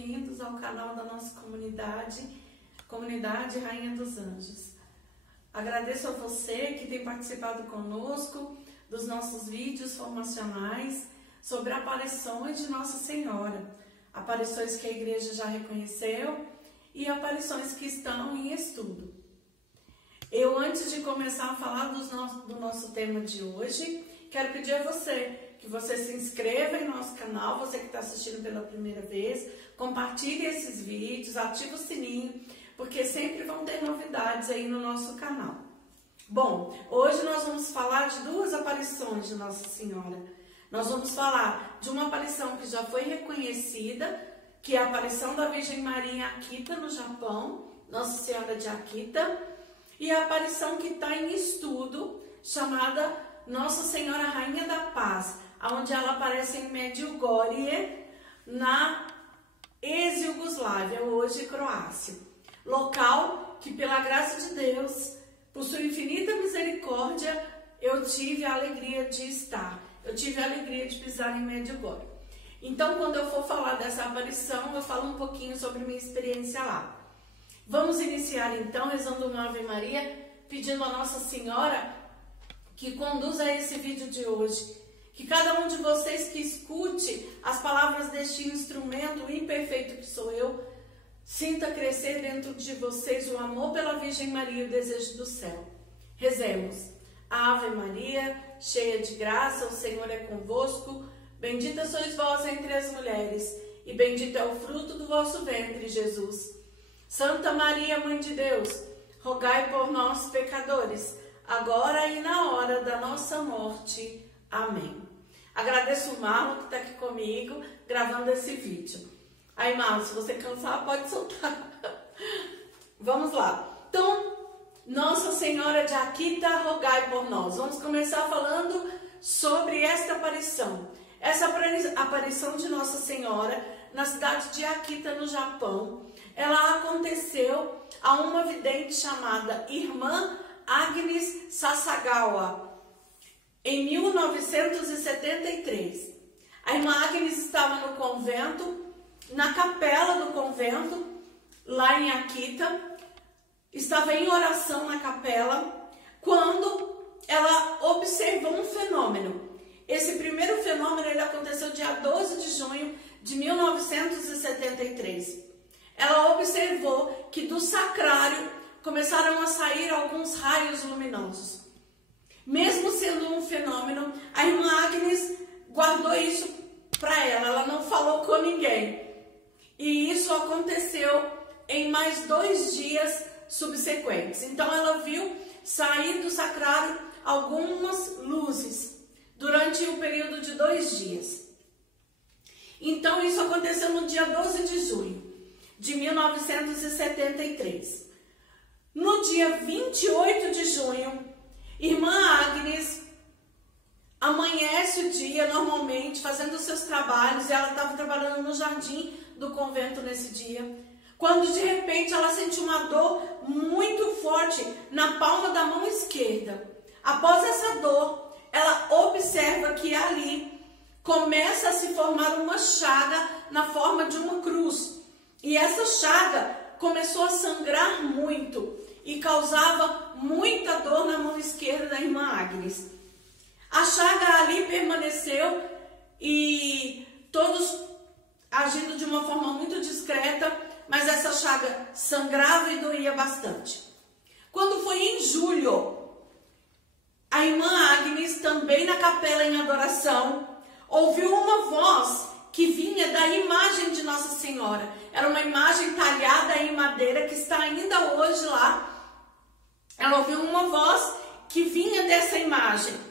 bem-vindos ao canal da nossa comunidade Rainha dos Anjos. Agradeço a você que tem participado conosco dos nossos vídeos formacionais sobre aparições de Nossa Senhora, aparições que a igreja já reconheceu e aparições que estão em estudo. Eu, antes de começar a falar do nosso tema de hoje, quero pedir a você que você se inscreva em nosso canal, você que está assistindo pela primeira vez, compartilhe esses vídeos, ative o sininho, porque sempre vão ter novidades aí no nosso canal. Bom, hoje nós vamos falar de duas aparições de Nossa Senhora. Nós vamos falar de uma aparição que já foi reconhecida, que é a aparição da Virgem Maria em Akita, no Japão, Nossa Senhora de Akita, e a aparição que está em estudo, chamada Nossa Senhora Rainha da Paz, onde ela aparece em Medjugorje, na ex-Iugoslávia, hoje Croácia. Local que, pela graça de Deus, por sua infinita misericórdia, eu tive a alegria de estar. Eu tive a alegria de pisar em Medjugorje. Então, quando eu for falar dessa aparição, eu falo um pouquinho sobre minha experiência lá. Vamos iniciar então rezando uma Ave Maria, pedindo a Nossa Senhora que conduza esse vídeo de hoje. Que cada um de vocês que escute as palavras deste instrumento imperfeito que sou eu, sinta crescer dentro de vocês o amor pela Virgem Maria e o desejo do céu. Rezemos. Ave Maria, cheia de graça, o Senhor é convosco. Bendita sois vós entre as mulheres, e bendito é o fruto do vosso ventre, Jesus. Santa Maria, Mãe de Deus, rogai por nós, pecadores, agora e na hora da nossa morte. Amém. Agradeço o Marlon que está aqui comigo, gravando esse vídeo. Aí, Marlon, se você cansar, pode soltar. Vamos lá. Então, Nossa Senhora de Akita, rogai por nós. Vamos começar falando sobre esta aparição. Essa aparição de Nossa Senhora na cidade de Akita, no Japão, ela aconteceu a uma vidente chamada Irmã Agnes Sasagawa, em 1973. A irmã Agnes estava no convento, na capela do convento, lá em Akita, estava em oração na capela, quando ela observou um fenômeno. Esse primeiro fenômeno ele aconteceu dia 12 de junho de 1973. Ela observou que do sacrário começaram a sair alguns raios luminosos. Mesmo sendo um fenômeno, a irmã Agnes guardou isso para ela não falou com ninguém. E isso aconteceu em mais 2 dias subsequentes. Então ela viu sair do sacrário algumas luzes durante o período de 2 dias. Então isso aconteceu no dia 12 de junho de 1973. No dia 28 de junho, Irmã Agnes amanhece o dia normalmente, fazendo os seus trabalhos, e ela estava trabalhando no jardim do convento nesse dia, quando de repente ela sentiu uma dor muito forte na palma da mão esquerda. Após essa dor, ela observa que ali começa a se formar uma chaga na forma de uma cruz, e essa chaga começou a sangrar muito e causava muita dor na mão esquerda da irmã Agnes. A chaga ali permaneceu e todos agindo de uma forma muito discreta, mas essa chaga sangrava e doía bastante. Quando foi em julho, a irmã Agnes, também na capela em adoração, ouviu uma voz que vinha da imagem de Nossa Senhora. Era uma imagem talhada em madeira que está ainda hoje lá. Ela ouviu uma voz que vinha dessa imagem.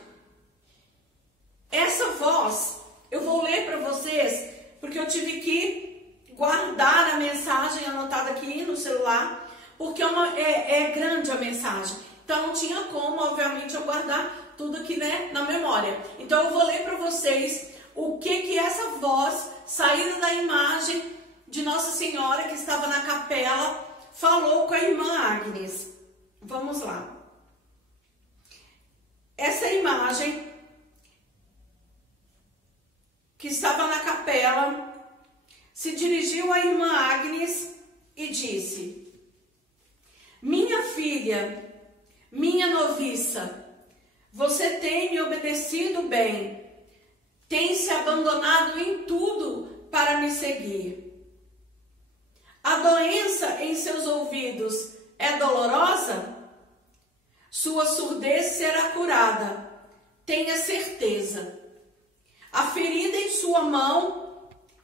Essa voz, eu vou ler para vocês, porque eu tive que guardar a mensagem anotada aqui no celular, porque é grande a mensagem. Então não tinha como, obviamente, eu guardar tudo aqui, né, na memória. Então eu vou ler para vocês o que essa voz, saída da imagem de Nossa Senhora, que estava na capela, falou com a irmã Agnes. Vamos lá. Essa imagem que estava na capela se dirigiu à irmã Agnes e disse: minha filha, minha noviça, você tem me obedecido bem, tem se abandonado em tudo para me seguir. A doença em seus ouvidos é dolorosa? Sua surdez será curada, tenha certeza. A ferida em sua mão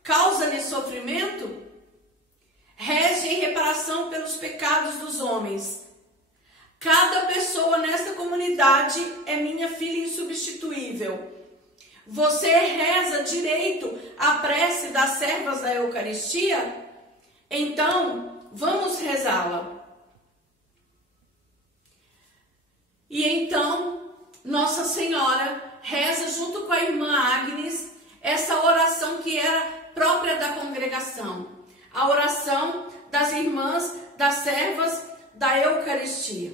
causa-lhe sofrimento? Reze em reparação pelos pecados dos homens. Cada pessoa nesta comunidade é minha filha insubstituível. Você reza direito a prece das servas da Eucaristia? Então, vamos rezá-la. E então, Nossa Senhora reza junto com a irmã Agnes essa oração que era própria da congregação. A oração das irmãs, das servas da Eucaristia.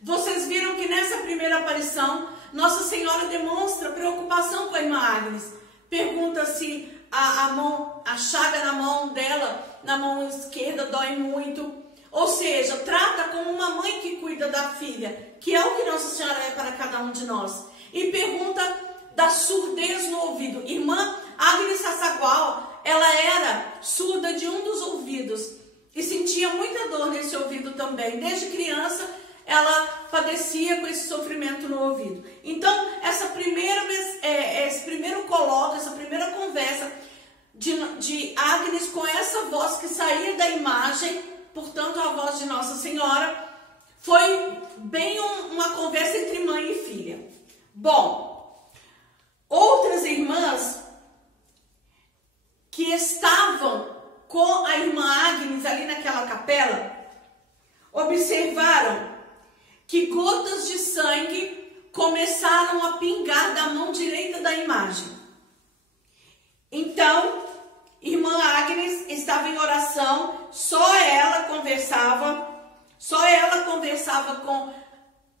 Vocês viram que nessa primeira aparição, Nossa Senhora demonstra preocupação com a irmã Agnes. Pergunta se a chaga na mão dela, na mão esquerda, dói muito. Ou seja, trata como uma mãe que cuida da filha, que é o que Nossa Senhora é para cada um de nós. E pergunta da surdez no ouvido. Irmã Agnes Sassagual, ela era surda de um dos ouvidos e sentia muita dor nesse ouvido também. Desde criança, ela padecia com esse sofrimento no ouvido. Então, esse primeiro colóquio, essa primeira conversa de Agnes com essa voz que saía da imagem, portanto, a voz de Nossa Senhora, foi bem uma conversa entre mãe e filha. Bom, outras irmãs que estavam com a irmã Agnes ali naquela capela, observaram que gotas de sangue começaram a pingar da mão direita da imagem. Então, irmã Agnes estava em oração, só ela conversava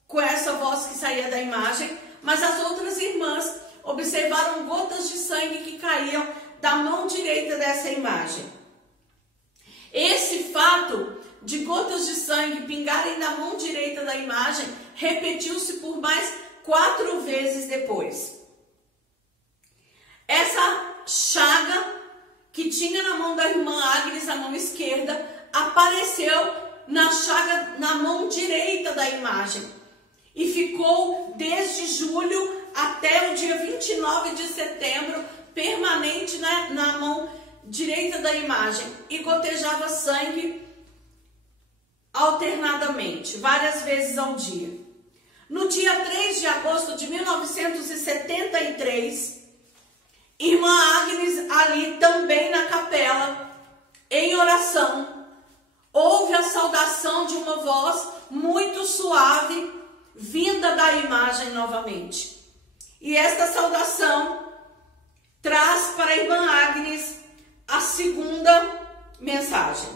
com essa voz que saía da imagem, mas as outras irmãs observaram gotas de sangue que caíam da mão direita dessa imagem. Esse fato de gotas de sangue pingarem da mão direita da imagem repetiu-se por mais 4 vezes depois. Essa chaga que tinha na mão da irmã Agnes, a mão esquerda, apareceu na mão direita da imagem e ficou desde julho até o dia 29 de setembro permanente na mão direita da imagem e gotejava sangue alternadamente, várias vezes ao dia. No dia 3 de agosto de 1973, irmã Agnes, ali também na capela, em oração, houve a saudação de uma voz muito suave, vinda da imagem novamente. E esta saudação traz para a irmã Agnes a segunda mensagem.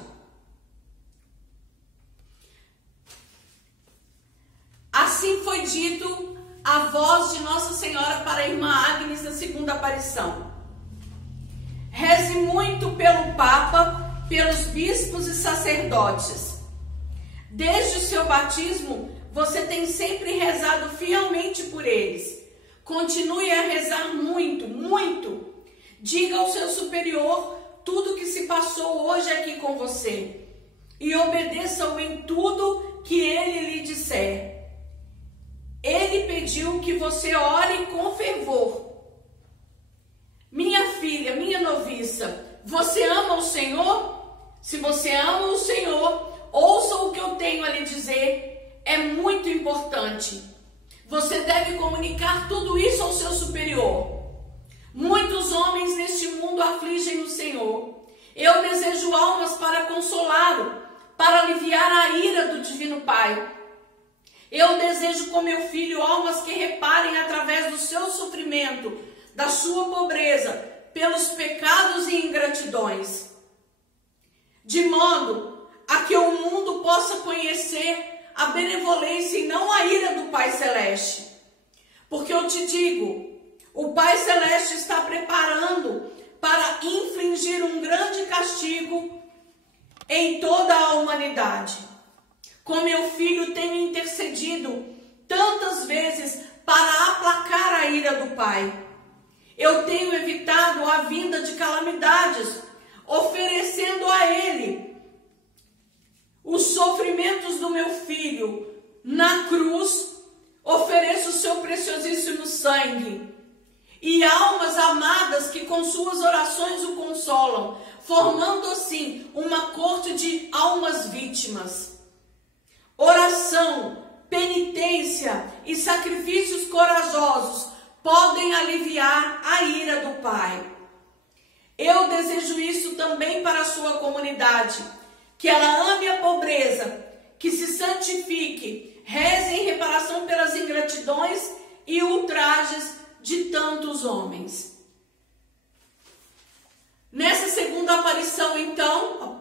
Assim foi dito a voz de Nossa Senhora para a irmã Agnes na segunda aparição. Reze muito pelo Papa, pelos bispos e sacerdotes. Desde o seu batismo, você tem sempre rezado fielmente por eles. Continue a rezar muito, muito. Diga ao seu superior tudo o que se passou hoje aqui com você e obedeça-o em tudo que ele lhe disser. Ele pediu que você ore com fervor. Minha filha, minha noviça, você ama o Senhor? Se você ama o Senhor, ouça o que eu tenho a lhe dizer. É muito importante. Você deve comunicar tudo isso ao seu superior. Muitos homens neste mundo afligem o Senhor. Eu desejo almas para consolá-lo, para aliviar a ira do Divino Pai. Eu desejo com meu filho almas que reparem através do seu sofrimento, da sua pobreza, pelos pecados e ingratidões, de modo a que o mundo possa conhecer a benevolência e não a ira do Pai Celeste. Porque eu te digo, o Pai Celeste está preparando para infligir um grande castigo em toda a humanidade. Com meu filho tenho intercedido tantas vezes para aplacar a ira do Pai. Eu tenho evitado a vinda de calamidades, oferecendo a ele os sofrimentos do meu filho. Na cruz, ofereço o seu preciosíssimo sangue. E almas amadas que com suas orações o consolam, formando assim uma corte de almas vítimas. Oração, penitência e sacrifícios corajosos podem aliviar a ira do Pai. Eu desejo isso também para a sua comunidade, que ela ame a pobreza, que se santifique, reze em reparação pelas ingratidões e ultrajes de tantos homens. Nessa segunda aparição, então,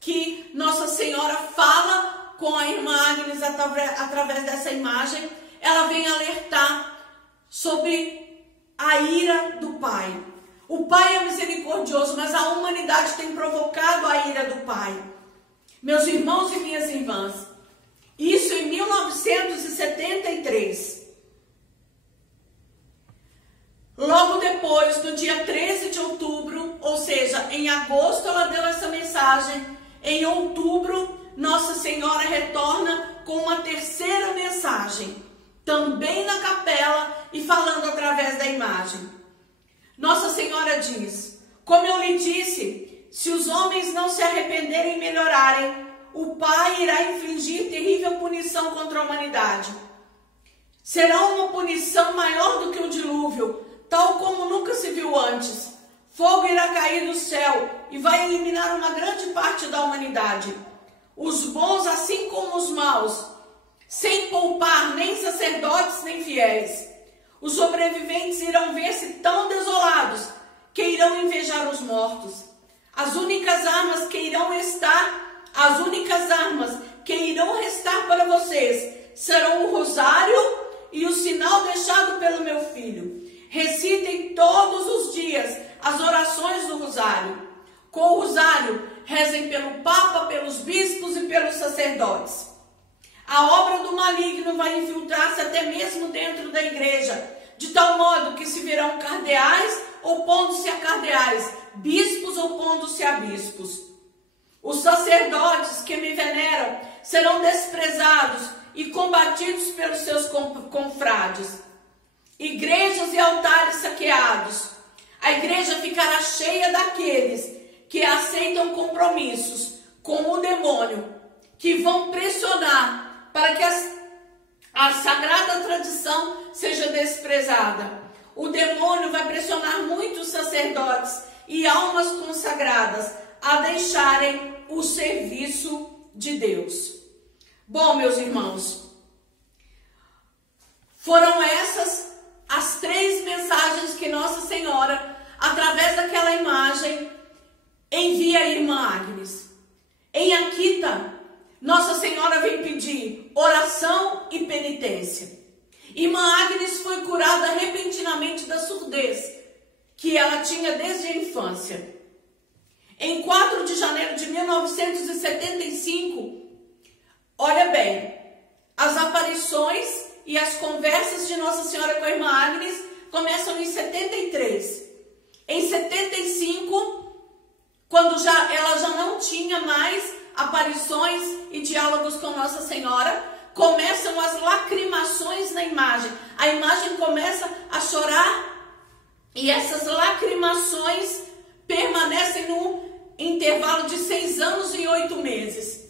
que Nossa Senhora fala com a irmã Agnes através dessa imagem, ela vem alertar sobre a ira do Pai. O Pai é misericordioso, mas a humanidade tem provocado a ira do Pai. Meus irmãos e minhas irmãs, isso em 1973. Logo depois, no dia 13 de outubro, ou seja, em agosto ela deu essa mensagem, em outubro Nossa Senhora retorna com uma terceira mensagem, também na capela e falando através da imagem. Nossa Senhora diz: como eu lhe disse, se os homens não se arrependerem e melhorarem, o Pai irá infligir terrível punição contra a humanidade. Será uma punição maior do que o dilúvio, tal como nunca se viu antes. Fogo irá cair do céu e vai eliminar uma grande parte da humanidade. Os bons, assim como os maus, sem poupar nem sacerdotes nem fiéis. Os sobreviventes irão ver-se tão desolados que irão invejar os mortos. As únicas armas que irão restar para vocês serão o rosário e o sinal deixado pelo meu filho. Recitem todos os dias as orações do rosário. Com o rosário, rezem pelo Papa, pelos bispos e pelos sacerdotes. A obra do maligno vai infiltrar-se até mesmo dentro da igreja, de tal modo que se verão cardeais opondo-se a cardeais, bispos opondo-se a bispos. Os sacerdotes que me veneram serão desprezados e combatidos pelos seus confrades. Igrejas e altares saqueados. A igreja ficará cheia daqueles que aceitam compromissos com o demônio, que vão pressionar para que a sagrada tradição seja desprezada. O demônio vai pressionar muitos sacerdotes e almas consagradas a deixarem o serviço de Deus. Bom, meus irmãos, foram essas as três mensagens que Nossa Senhora, através daquela imagem, envia a irmã Agnes. Em Akita, Nossa Senhora vem pedir oração e penitência. Irmã Agnes foi curada repentinamente da surdez que ela tinha desde a infância. Em 4 de janeiro de 1975, olha bem, as aparições e as conversas de Nossa Senhora com a irmã Agnes começam em 73. Em 75, quando ela já não tinha mais aparições e diálogos com Nossa Senhora, começam as lacrimações na imagem. A imagem começa a chorar e essas lacrimações permanecem no intervalo de 6 anos e 8 meses.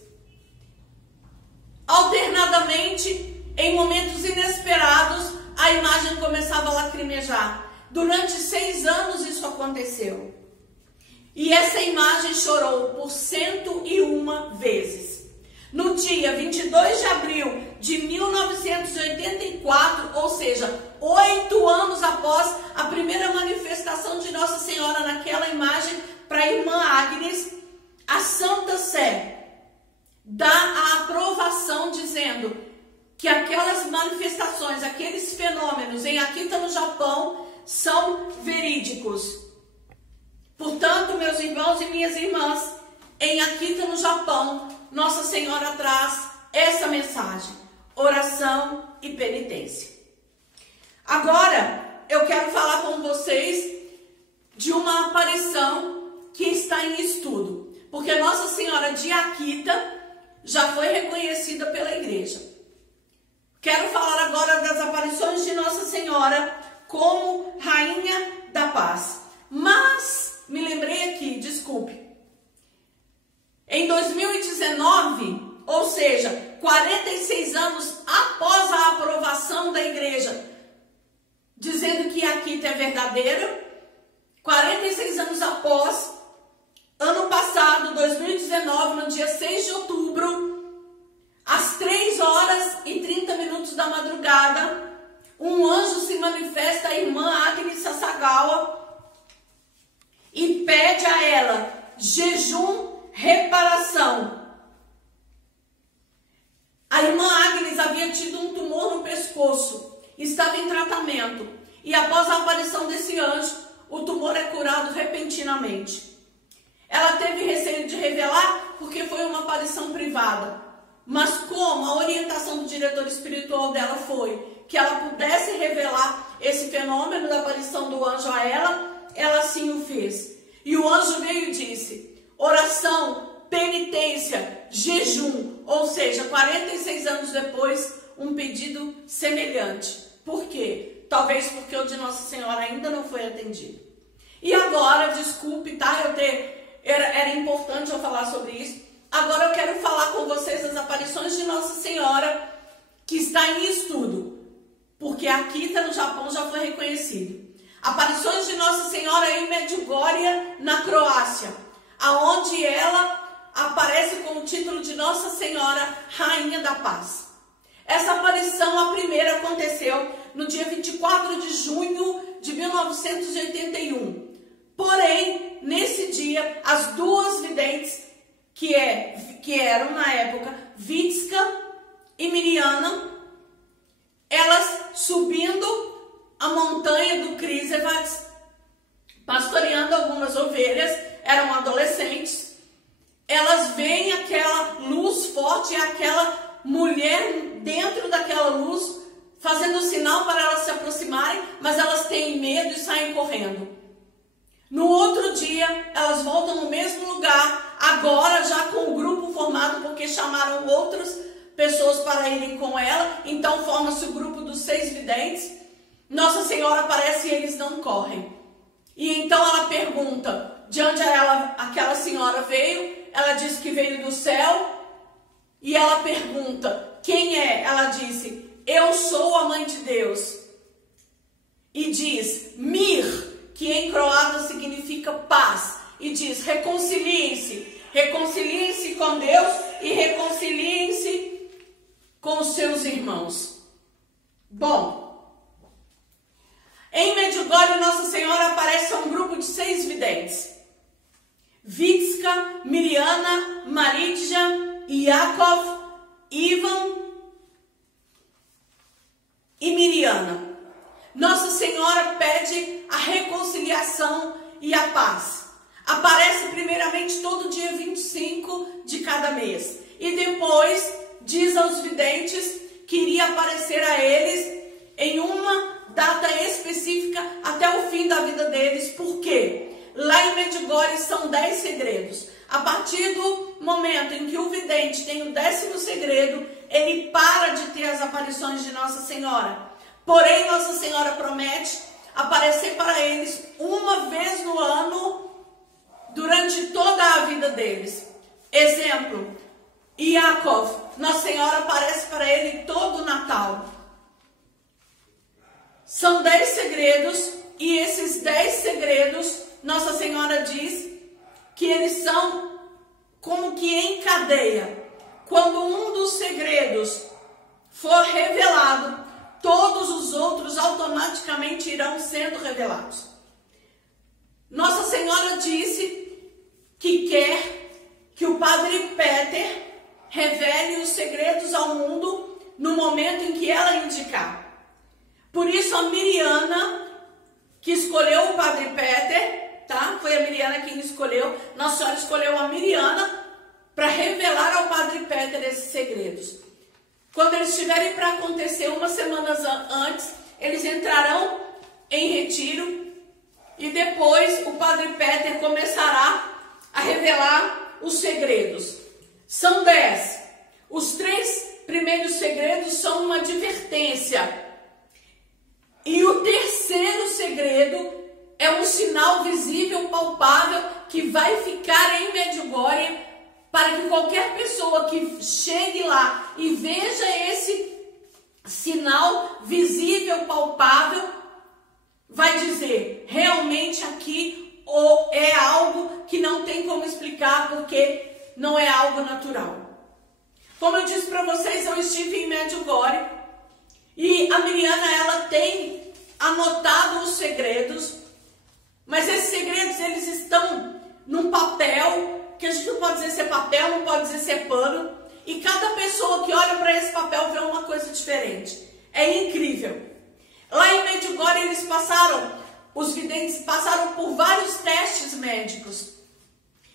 Alternadamente, em momentos inesperados, a imagem começava a lacrimejar. Durante 6 anos isso aconteceu. E essa imagem chorou por 101 vezes. No dia 22 de abril de 1984, ou seja, 8 anos após a primeira manifestação de Nossa Senhora naquela imagem para a irmã Agnes, a Santa Sé dá a aprovação dizendo que aquelas manifestações, aqueles fenômenos em Akita, no Japão, são verídicos. Portanto, meus irmãos e minhas irmãs, em Akita, no Japão, Nossa Senhora traz essa mensagem: oração e penitência. Agora, eu quero falar com vocês de uma aparição que está em estudo, porque Nossa Senhora de Akita já foi reconhecida pela igreja. Quero falar agora das aparições de Nossa Senhora como Rainha da Paz. Mas, me lembrei aqui, desculpe, em 2019, ou seja, 46 anos após a aprovação da igreja, dizendo que Akita é verdadeiro, 46 anos após, ano passado, 2019, no dia 6 de outubro, às 3 horas e 30 minutos da madrugada, um anjo se manifesta à irmã Agnes Sasagawa e pede a ela jejum, reparação. A irmã Agnes havia tido um tumor no pescoço, estava em tratamento, e após a aparição desse anjo, o tumor é curado repentinamente. Ela teve receio de revelar porque foi uma aparição privada, mas como a orientação do diretor espiritual dela foi que ela pudesse revelar esse fenômeno da aparição do anjo a ela sim o fez. E o anjo veio e disse: oração, penitência, jejum, ou seja, 46 anos depois, um pedido semelhante. Por quê? Talvez porque o de Nossa Senhora ainda não foi atendido. E agora, desculpe, tá? Era importante eu falar sobre isso. Agora eu quero falar com vocês das aparições de Nossa Senhora que está em estudo, porque Akita no Japão já foi reconhecido. Aparições de Nossa Senhora em Medjugorje, na Croácia, aonde ela aparece com o título de Nossa Senhora Rainha da Paz. Essa aparição, a primeira, aconteceu no dia 24 de junho de 1981. Porém, nesse dia, as duas videntes, que eram na época Vitska e Miriana, elas subindo a montanha do Krizevats, pastoreando algumas ovelhas, eram adolescentes, elas veem aquela luz forte e aquela mulher dentro daquela luz, fazendo sinal para elas se aproximarem, mas elas têm medo e saem correndo. No outro dia, elas voltam no mesmo lugar, agora já com o grupo formado, porque chamaram outras pessoas para irem com ela, então forma-se o grupo dos 6 videntes. Nossa Senhora aparece e eles não correm. E então ela pergunta de onde aquela senhora veio. Ela diz que veio do céu. E ela pergunta, quem é? Ela disse, eu sou a mãe de Deus. E diz, Mir, que em croata significa paz. E diz, reconciliem-se. Reconciliem-se com Deus e reconciliem-se com os seus irmãos. Bom, em Medjugorje, Nossa Senhora aparece a um grupo de 6 videntes. Vitska, Miriana, Maridja, Yakov, Ivan e Miriana. Nossa Senhora pede a reconciliação e a paz. Aparece primeiramente todo dia 25 de cada mês. E depois diz aos videntes que iria aparecer a eles em uma data específica até o fim da vida deles. Por quê? Lá em Medjugorje são 10 segredos. A partir do momento em que o vidente tem o 10º segredo, ele para de ter as aparições de Nossa Senhora. Porém, Nossa Senhora promete aparecer para eles uma vez no ano, durante toda a vida deles. Exemplo, Yakov, Nossa Senhora aparece para ele todo o Natal. São 10 segredos, e esses 10 segredos, Nossa Senhora diz que eles são como que em cadeia. Quando um dos segredos for revelado, todos os outros automaticamente irão sendo revelados. Nossa Senhora disse que quer que o Padre Peter revele os segredos ao mundo no momento em que ela indicar. Por isso a Miriana, que escolheu o Padre Peter, tá? Foi a Miriana quem escolheu. Nossa Senhora escolheu a Miriana para revelar ao Padre Peter esses segredos. Quando eles estiverem para acontecer umas semanas antes, eles entrarão em retiro e depois o Padre Peter começará a revelar os segredos. São 10. Os 3 primeiros segredos são uma advertência. E o terceiro segredo é um sinal visível, palpável, que vai ficar em Medjugorje, para que qualquer pessoa que chegue lá e veja esse sinal visível, palpável, vai dizer, realmente aqui ou é algo que não tem como explicar, porque não é algo natural. Como eu disse para vocês, eu estive em Medjugorje e a Miriana, ela tem anotado os segredos, mas esses segredos, eles estão num papel, que a gente não pode dizer se é papel, não pode dizer se é pano, e cada pessoa que olha para esse papel vê uma coisa diferente. É incrível. Lá em Medjugorje os videntes passaram por vários testes médicos.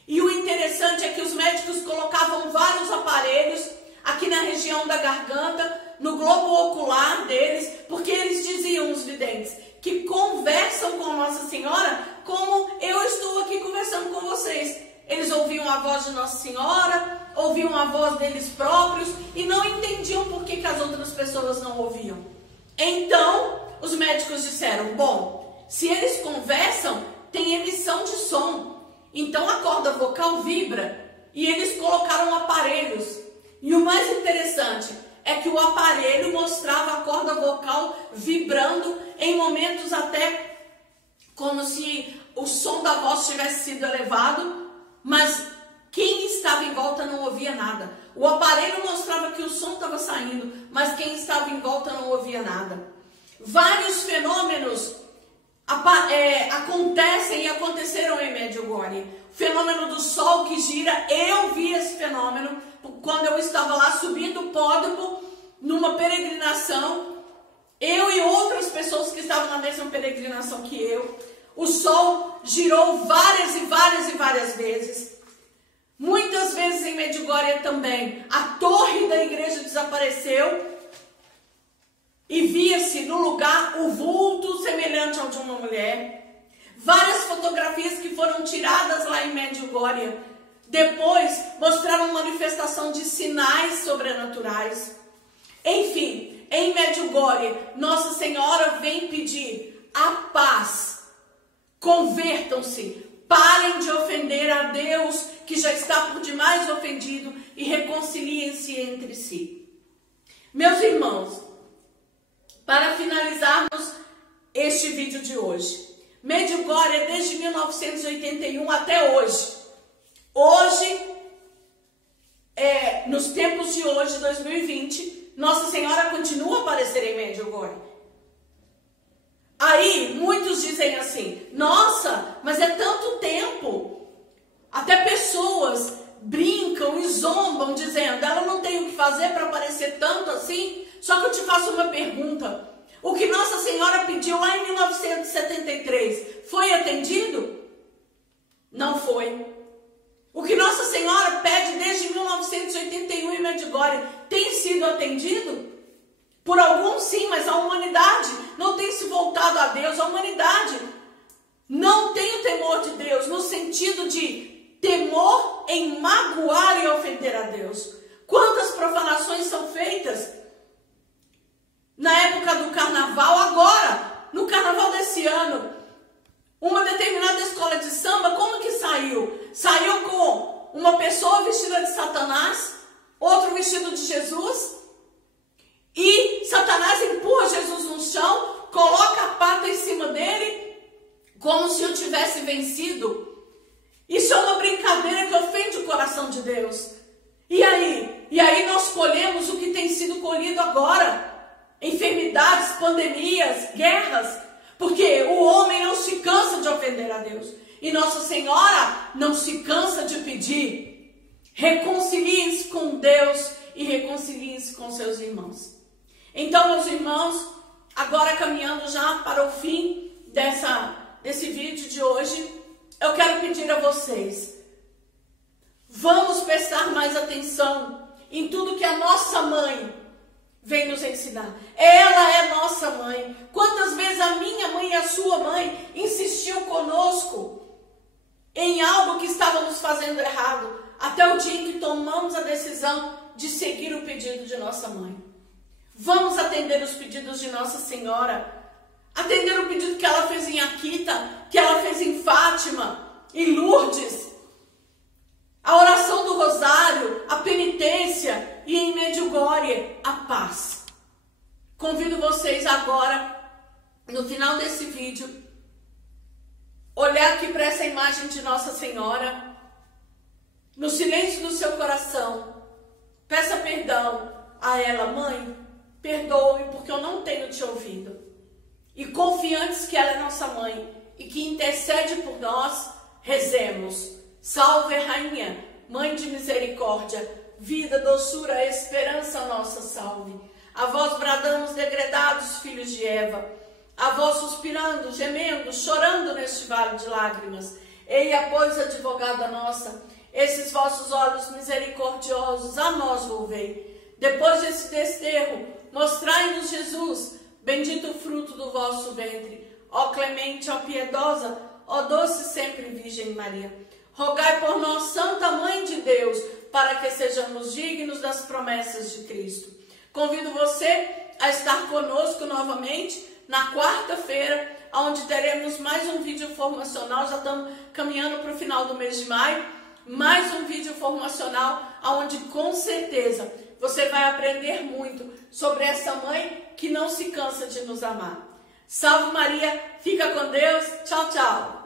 E o interessante é que os médicos colocavam vários aparelhos aqui na região da garganta, no globo ocular deles, porque eles diziam, os videntes, que conversam com Nossa Senhora como eu estou aqui conversando com vocês. Eles ouviam a voz de Nossa Senhora, ouviam a voz deles próprios e não entendiam por que as outras pessoas não ouviam. Então, os médicos disseram, bom, se eles conversam, tem emissão de som. Então a corda vocal vibra e eles colocaram aparelhos. E o mais interessante é que o aparelho mostrava a corda vocal vibrando em momentos até como se o som da voz tivesse sido elevado, mas quem estava em volta não ouvia nada. O aparelho mostrava que o som estava saindo, mas quem estava em volta não ouvia nada. Vários fenômenos acontecem e aconteceram em Medjugorje. O fenômeno do sol que gira, eu vi esse fenômeno quando eu estava lá subindo o pódio numa peregrinação. Eu e outras pessoas que estavam na mesma peregrinação que eu. O sol girou várias e várias e várias vezes. Muitas vezes em Medjugorje também a torre da igreja desapareceu e via-se no lugar o vulto semelhante ao de uma mulher. Várias fotografias que foram tiradas lá em Medjugorje depois mostraram manifestação de sinais sobrenaturais. Enfim, em Medjugorje, Nossa Senhora vem pedir a paz. Convertam-se, parem de ofender a Deus, que já está por demais ofendido, e reconciliem-se entre si. Meus irmãos, para finalizarmos este vídeo de hoje, Medjugorje é desde 1981 até hoje. Hoje, nos tempos de hoje, 2020, Nossa Senhora continua a aparecer em Medjugorje. Aí, muitos dizem assim, nossa, mas é tanto tempo. Até pessoas brincam e zombam, dizendo, ela não tem o que fazer para aparecer tanto assim. Só que eu te faço uma pergunta. O que Nossa Senhora pediu lá em 1973 foi atendido? Não foi. O que Nossa Senhora pede desde 1981 em Medjugorje tem sido atendido? Por alguns sim, mas a humanidade não tem se voltado a Deus. A humanidade não tem o temor de Deus, no sentido de temor em magoar e ofender a Deus. Quantas profanações são feitas na época do carnaval, agora, no carnaval desse ano? Uma determinada escola de samba, como que saiu? Saiu com uma pessoa vestida de Satanás, outro vestido de Jesus, e Satanás empurra Jesus no chão, coloca a pata em cima dele, como se o tivesse vencido. Isso é uma brincadeira que ofende o coração de Deus. E aí nós colhemos o que tem sido colhido agora. Enfermidades, pandemias, guerras. Porque o homem não se cansa de ofender a Deus. E Nossa Senhora não se cansa de pedir. Reconciliem-se com Deus e reconciliem-se com seus irmãos. Então, meus irmãos, agora caminhando já para o fim desse vídeo de hoje, eu quero pedir a vocês, vamos prestar mais atenção em tudo que a nossa mãe vem nos ensinar. Ela é nossa mãe. Quantas vezes a minha mãe e a sua mãe insistiu conosco em algo que estávamos fazendo errado, até o dia em que tomamos a decisão de seguir o pedido de nossa mãe. Vamos atender os pedidos de Nossa Senhora, atender o pedido que ela fez em Akita, que ela fez em Fátima, em Lourdes, a oração do rosário, a penitência e em Medjugorje, a paz. Convido vocês agora, no final desse vídeo, olhar aqui para essa imagem de Nossa Senhora, no silêncio do seu coração, peça perdão a ela, mãe, perdoe porque eu não tenho te ouvido. E confiantes que ela é nossa mãe e que intercede por nós, rezemos. Salve, Rainha, Mãe de misericórdia, vida, doçura, esperança nossa, salve. A vós bradamos, degredados filhos de Eva, a vós suspirando, gemendo, chorando neste vale de lágrimas. Eia, pois, advogada nossa, esses vossos olhos misericordiosos a nós volvei. Depois desse desterro, mostrai-nos Jesus, bendito o fruto do vosso ventre. Ó clemente, ó piedosa, ó doce sempre Virgem Maria. Rogai por nós, Santa Mãe de Deus, para que sejamos dignos das promessas de Cristo. Convido você a estar conosco novamente na quarta-feira, onde teremos mais um vídeo formacional. Já estamos caminhando para o final do mês de maio. Mais um vídeo formacional, onde com certeza você vai aprender muito sobre essa mãe que não se cansa de nos amar. Salve Maria, fica com Deus, tchau, tchau.